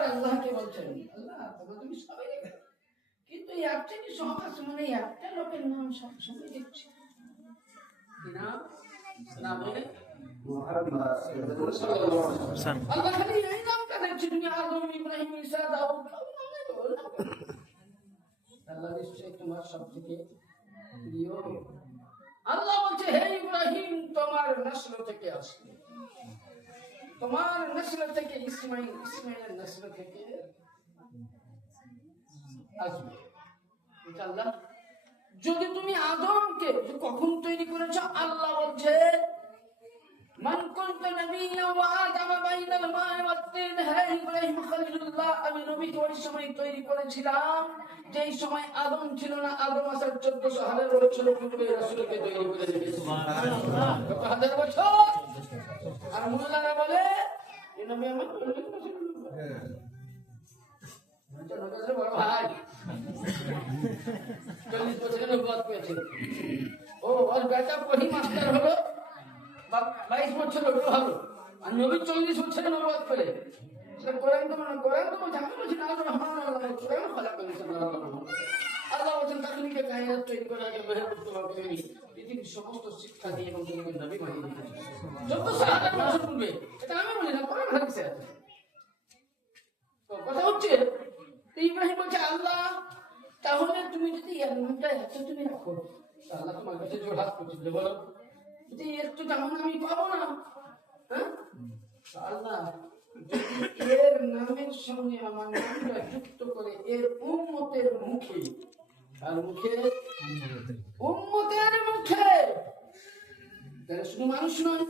আবার আল্লাহকে বলছেন আল্লাহ তোমার তুমি সবাই কিন্তু এই একটা কি সমাজ মানে একটা লোকের নাম সবসময় দেখছি। আল্লাহ তোমার সব থেকে প্রিয়। আল্লাহ বলছে হে ইব্রাহিম তোমার নসল থেকে আসবে। তোমার নসল থেকে ইসমাইল ইসমাইলের নসল থেকে আসবে। যদি তুমি আদমকে কখন তৈরি করেছ? আল্লাহ বলছে হে ইব্রাহিম খলিলুল্লাহ আমি নবীকে ওই সময় তৈরি করেছিলাম যেই সময় আদম ছিল না আদম আসার চোদ্দশো হাজার বছর পূর্বে রাসূলকে তৈরি করে রেখেছি কত হাজার বছর? আর মোল্লারা বলে এই নবী আমার বড় ভাই। চল্লিশ বছরের নবুয়ত পেয়েছে ও, ওর বেটা পড়ি মাস্টার হলো বাইশ বছর হলো হলো। আর নবী চল্লিশ বছরে নবুয়ত পেলে কোরআন তো মানে কোরআন তো আমি বলছি না আল্লাহ রহমান আল্লাহ। কোরআন খোলা করেছে, আল্লাহ বলছেন তাকলিকে কায়নাত তৈরি করার আগে মেহবুব তোমাকে আমি পৃথিবীর সমস্ত শিক্ষা দিয়ে এবং নবী বানিয়ে দিয়েছি যত সাহায্য বছর পূর্বে এটা আমি বলি না কোরআন হাদিসে তো কথা হচ্ছে ইব্রাহিম বলছে, আল্লাহ, তাহলে তুমি যদি এর নামটা এত তুমি তা আল্লাহ তোমার কাছে জোর হাত করছিল বলো। যদি একটু তেমন আমি পাবো না হ্যাঁ? আল্লাহ এর নামের সঙ্গে আমার নামটা যুক্ত করে, এর উম্মতের মুখে আর মুখে উম্মতের মুখে। তাহলে শুধু মানুষ নয়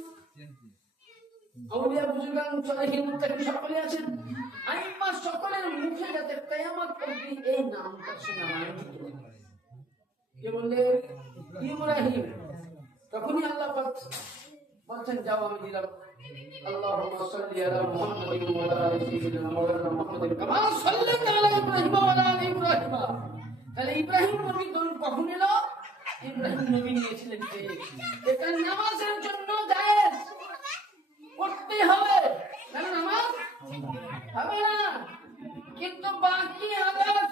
আউলিয়া বুজুর্গান সলিহিন মুত্তাকিন সকলে আছেন। আইম্মা সকলের মুখে যাতে কিয়ামত অবধি এই নামটা শোনা হয়। কে বললে? ইব্রাহিম। তখনই আল্লাহ পাক বলছেন যাও আমি দিলাম। আলা ইব্রাহিম ওয়া আলা ইব্রাহিম। তাহলে ইব্রাহিম নবী দরুদ কখন এলো? ইব্রাহিম নবী নিয়েছিলেন এটা নামাজের জন্য জায়েজ। করতে হবে। নামাজ? হবে না। কিন্তু বাকি আদার্স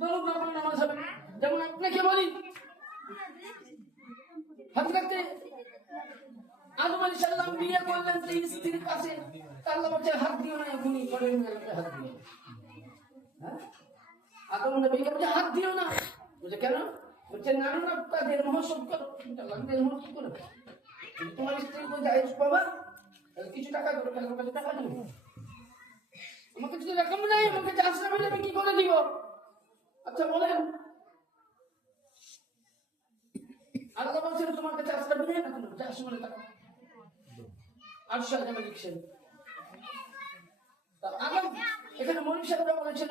ধরুন নকল নামাজ হবে। যেমন আপনাকে বলি হজরতে আদম আলী সাল্লাম বিয়ে করলেন, সেই স্ত্রীর কাছে। তার বলছে হাত দিও না এখনই করেন হাত দিও হ্যাঁ? আদম নবীকে বলছে হাত দিও না। বলছে, কেন? বলছে নানু তাদের মহোৎসব করো দেড় মহোৎসব করো। তোমার স্ত্রী বলছে জায়েজ বাবা কিছু টাকা দেবো টাকা কাছে টাকা দেবো আমার কাছে রকম নাই, আমাকে চাষ না আমি কি করে দিব? আচ্ছা বলেন। আল্লাহ বলছেন তোমার কাছে আসতে হবে না কেন? চাষ মানে টাকা আর সাহেব লিখছেন। আবার এখানে মনির সাহেবরা বলেছেন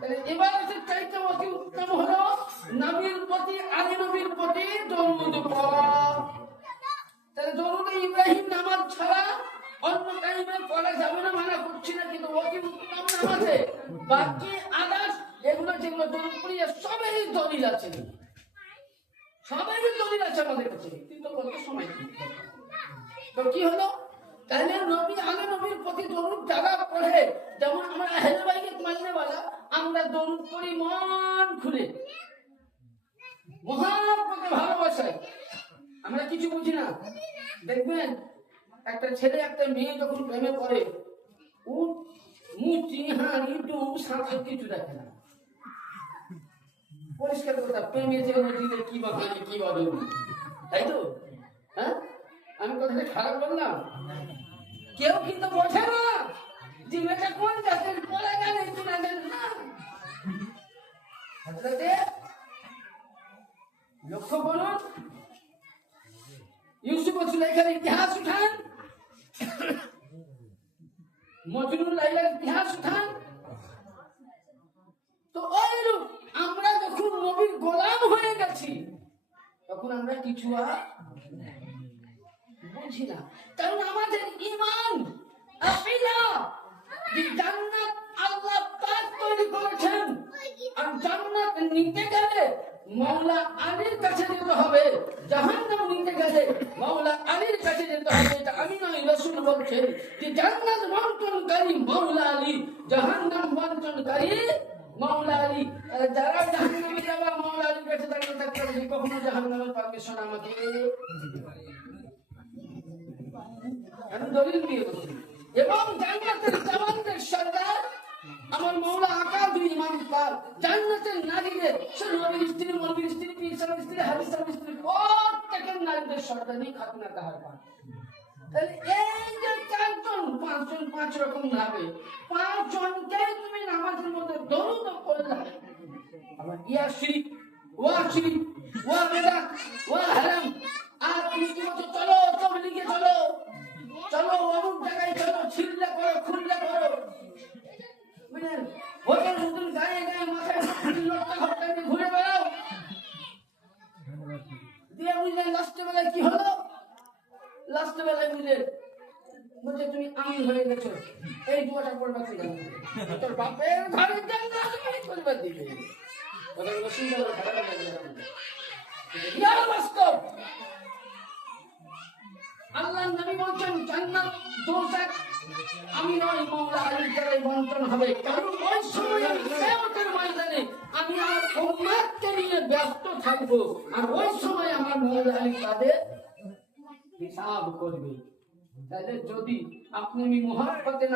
তাহলে ইবাদতের চাইতে অতি উত্তম হলো নবীর প্রতি, আদি নবীর প্রতি দরুদ তাহলে দরুদ ইব্রাহিম নামাজ ছাড়া অন্য টাইমে পড়া যাবে না, মানা করছি না, কিন্তু অতি উত্তম নামাজে বাকি আদার্স এগুলো যেগুলো দরুদ পড়ি সবই দলিল আছে। সবাই দলিল আছে আমাদের কাছে, কিন্তু বলতে সময়? তো কি হলো? তাহলে নবী আগে নবীর প্রতি দরুদ যারা পড়ে, যেমন আমরা আহলে বাইকে মাননে वाला আমরা দরুদ পড়ি মন খুলে। মহাপতে ভালোবাসায়। আমরা কিছু বুঝি না। দেখবেন, একটা ছেলে, একটা মেয়ে যখন প্রেমে পড়ে সাঁতার কিছু দেখে না। পরিষ্কার প্রেমে নদীতে কি কি তাই তো? হ্যাঁ? আমি খারাপ কেউ কিন্তু না কোন জাতের লক্ষ্য করুন। ইউসুফ সুলাইখার ইতিহাস উঠান। মজনুল লাইলার ইতিহাস উঠান। তো ওই আমরা যখন নবীর গোলাম যাচ্ছি তখন আমরা কিছু আর বুঝি না। কারণ আমাদের ইমান আকিদা, জান্নাত আল্লাহ পাক তৈরি করেছেন। আর জান্নাত নিতে গেলে মাওলা আলীর কাছে যেতে হবে, জাহান্নাম নিতে গেলে মাওলা আলীর কাছে যেতে হবে। এটা আমি নয়, রসুল বলছেন যে জান্নাত বন্টনকারী মাওলা আলী, জাহান্নাম বন্টনকারী মাওলা আলী। যারা জাহান্নামে যাবে, মাওলা আলীর কাছে দাঁড়িয়ে থাকতে হবে। কখনো জাহান্নামের পারমিশন আমাকে এবং জান্নাতের জওয়ানদের সর্দার আমার মৌলা আকাদুল ইমাম পাক জান্নাতের নারীদের সে নবীর স্ত্রী নবীর স্ত্রী পীর সাহেবের স্ত্রী হাদিস সাহেবের স্ত্রী, প্রত্যেকের নারীদের সর্দারই খাতনা তাহার পাক তাহলে এই যে চারজন, পাঁচজন, পাঁচ রকম নামে পাঁচজনকে তুমি নামাজের মধ্যে দরুদ আমার ইয়া শিরিক ওয়া শিরিক ওয়া বেদাত, ওয়া হারাম। আর তুমি কি বলছো চলো তবলিগে চলো। চলো, অমুক জায়গায় চলো ছিল্লা করো, খুল্লা করো বুঝলেন হোটেল নতুন গায়ে গায়ে মাথায় লটকা ঘটকা দিয়ে ঘুরে বেড়াও দিয়ে বুঝলেন লাস্টে বেলায় কি হলো লাস্ট বেলায় বুঝলেন বলছে তুমি আমি হয়ে গেছো এই দুয়াটা পড়বা কি জানো তোর বাপের বাস্তব আল্লাহ নবী বলছেন, জান্নাত দোজক আমি নয়, মৌলা আলীর দ্বারাই বন্টন হবে। কারণ ওই সময় কিয়ামতের ময়দানে আমি আমার উম্মাদকে নিয়ে ব্যস্ত থাকব। আর ওই সময় আমার মৌলা আলী তাদের হিসাব করবে। তাহলে যদি আপনি আমি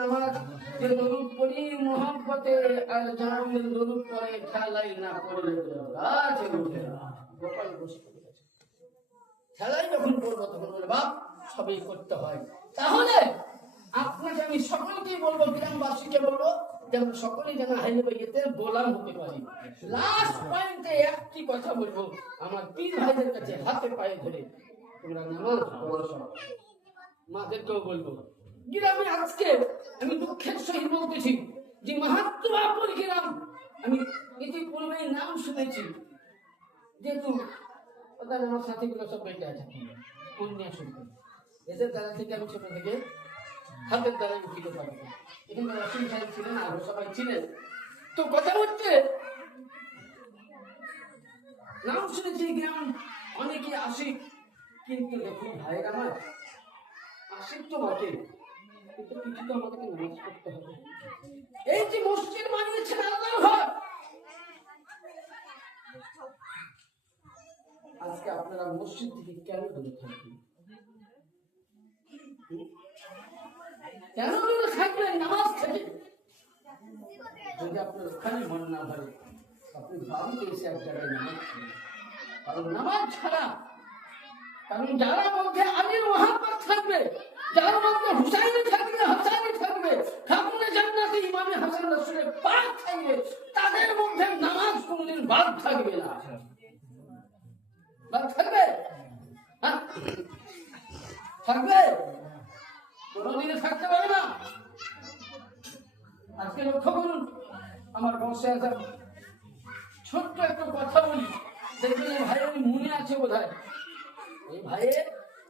নামাজ, যে দরুদ পড়ি আর জাহাঙ্গীর দরুদ খেলাই না করলে গোপাল খেলাই যখন করব, তখন বলে, বাপ, সবই করতে হয়। তাহলে আপনাকে আমি সকলকেই বলব, গ্রামবাসীকে বলব যেন সকলেই যেন হাইলে ইয়েতে গোলাম হতে পারি। লাস্ট পয়েন্টে একটি কথা বলব, আমার পীর ভাইদের কাছে হাতে পায়ে ধরে। তোমরা নামাজ। মাদেরকেও বলব, গ্রামে আজকে আমি দুঃখের সহিত বলতেছি যে মাহাত্মাপুর গ্রাম। আমি ইতিপূর্বেই নাম শুনেছি। যেহেতু ওদের আমার সাথীগুলো সব বেঁচে আছে। কন্যা শুনতে এদের দ্বারা থেকে আমি ছোট থেকে হাতের দ্বারা উঠিতে পারব এখানে রসুন সাহেব ছিলেন, আরও সবাই ছিলেন। তো কথা হচ্ছে, নাম শুনেছি গ্রাম অনেকে আসে কিন্তু দেখুন ভাইয়ের আমার আশিক তো বটে কিন্তু কিছু তো আমাদেরকে নামাজ পড়তে হবে। এই যে মসজিদ বানিয়েছেন আল্লাহর ঘর। আজকে আপনারা মসজিদ থেকে কেন দূরে থাকবেন? কেন দূরে থাকবেন? নামাজ থেকে। যদি আপনার ওখানে মন না ভরে আপনি বাড়িতে এসে এক জায়গায় নামাজ কারণ নামাজ ছাড়া, কারণ যারা মধ্যে আলীর মহাব্বত থাকবে। যার মধ্যে হুসাইনি থাকবে হাসানি থাকবে ঠাকুরে জান্নাতে ইমামে হাসান থাকবে তাদের মধ্যে নামাজ কোনদিন বাদ থাকবে না। বাদ থাকবে? হ্যাঁ? থাকবে? কোনদিনে থাকতে পারে না। আজকে লক্ষ্য করুন, আমার বংশে আসা ছোট্ট একটা কথা বলি দেখবেন ভাই মনে আছে বোধ এই ভাইয়ের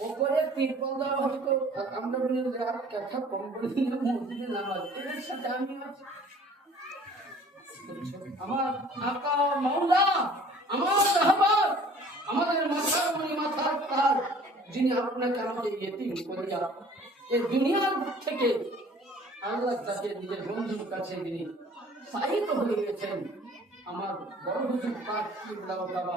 ওপরে হতো আর আমরা বলি রাত কাঠা কম্বল নিয়ে মসজিদে নামাজ। এদের সাথে আমি আমার আকা মাওলা, আমার রাহবার আমাদের মাথার মনি মাথার তার যিনি আপনাকে আমাকে ইয়েতিম করিয়া এই দুনিয়ার থেকে আল্লাহ তাকে নিজের বন্ধুর কাছে তিনি সাহিত্য হয়ে গেছেন আমার বড় হুজুর পাক বাবা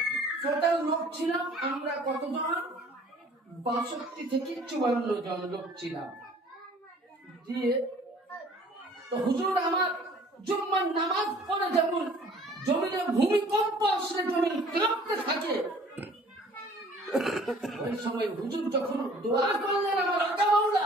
টোটাল লোক ছিলাম? আমরা কতজন? বাষট্টি থেকে চুয়ান্ন জন লোক ছিলাম। দিয়ে তো হুজুর আমার জুম্মার নামাজ পড়ে যেমন জমিনে ভূমিকম্প আসলে জমিন কাঁপতে থাকে। ওই সময় হুজুর যখন দোয়া করলেন আমার আকা মাওলা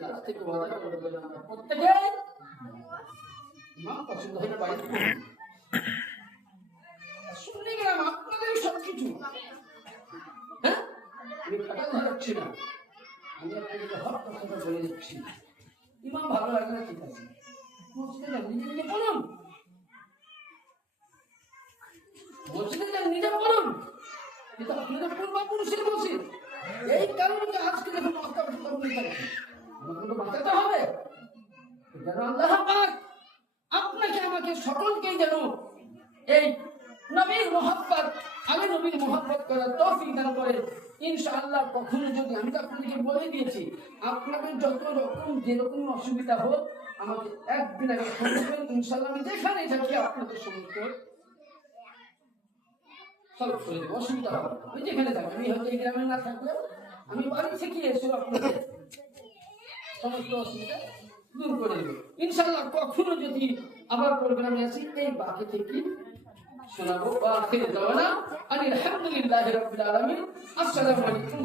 প্রত্যেকে মা পছন্দ হলে বাড়িতে শুনে গেলাম আপনাদের সব কিছু হ্যাঁ আমি ফাটা ধরাচ্ছি না আমি আপনাদের হক কথাটা বলে দিচ্ছি ইমাম ভালো লাগে না ঠিক আছে মসজিদে যান নিজে নিজে পড়ুন মসজিদে যান নিজে পড়ুন কিন্তু আপনাদের পূর্বাপুরুষের মসজিদ এই কারণে আজকে দেখুন মক্কা বসে করুন আমাকে তো বাঁচাতে হবে যেন আল্লাহ পাক আপনাকে, আমাকে সকলকেই যেন এই নবীর মোহাব্বত, আমি নবীর মোহাব্বত করার তৌফিক দান করে। ইনশাআল্লাহ কখনো যদি আমি তো আপনাদেরকে বলে দিয়েছি আপনাদের যত রকম যেরকম অসুবিধা হোক, আমাকে একদিন আগে ফোন করবেন ইনশাআল্লাহ আমি যেখানে থাকি আপনাদের দেবো, অসুবিধা হবে। আমি যেখানে থাকি, আমি হয়তো এই গ্রামে না থাকলেও আমি বাড়ি থেকে এসে আপনাদের সমস্ত অসুবিধা দূর করে দেবে। ইনশাল্লাহ কখনো যদি আবার প্রোগ্রামে আসি, এই বাকি থেকে শোনাবো। আখির দাওয়ানা। আনিল হামদুলিল্লাহি রাব্বিল আলামিন। আসসালামু আলাইকুম